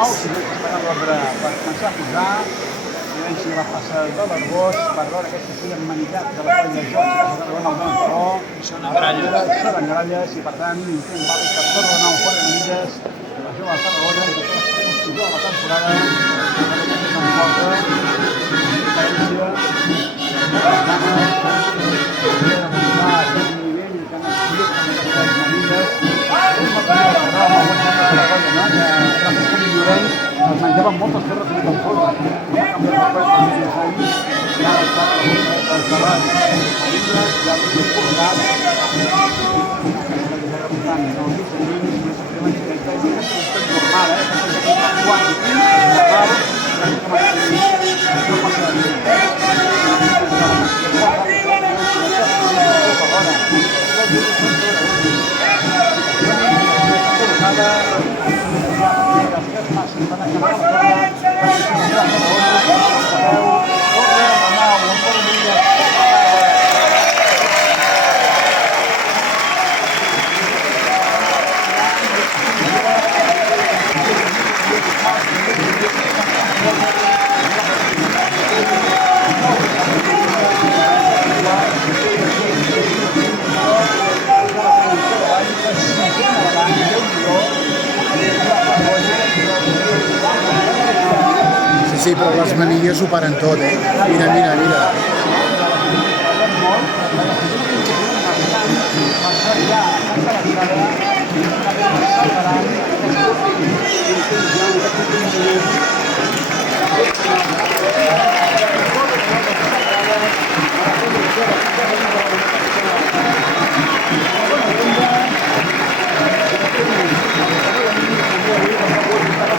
nou, si no esperant l'ordre per començar a posar. Silenci la plaça de l'Arbós, per veure aquesta filla emmanillat de la colla de Jocs, que s'ha de donar el Però, són gralles, i per tant, intent vàlid que torna a donar un fort de milles, la jove de Tarragona, i que té la construcció de la temporada, que no porta, diferència, les ganes, de mostrar aquest nivell que han escollit amb aquestes manilles, és una cosa que no amb alguns membres de la colla, no? Que gràcies a Llorenç es menjaven moltes terres de Miquelforra, no ha canviat res per més anys, i ara està a la boca del Terrat, Illes, i el Riu Porgat, representant del mig de Lluís, més el tema directe, i és una normal, que és aquest quart i quint, normal, no passa de Sí, però les manilles ho paren tot, eh? Mira, mira, mira. Ja,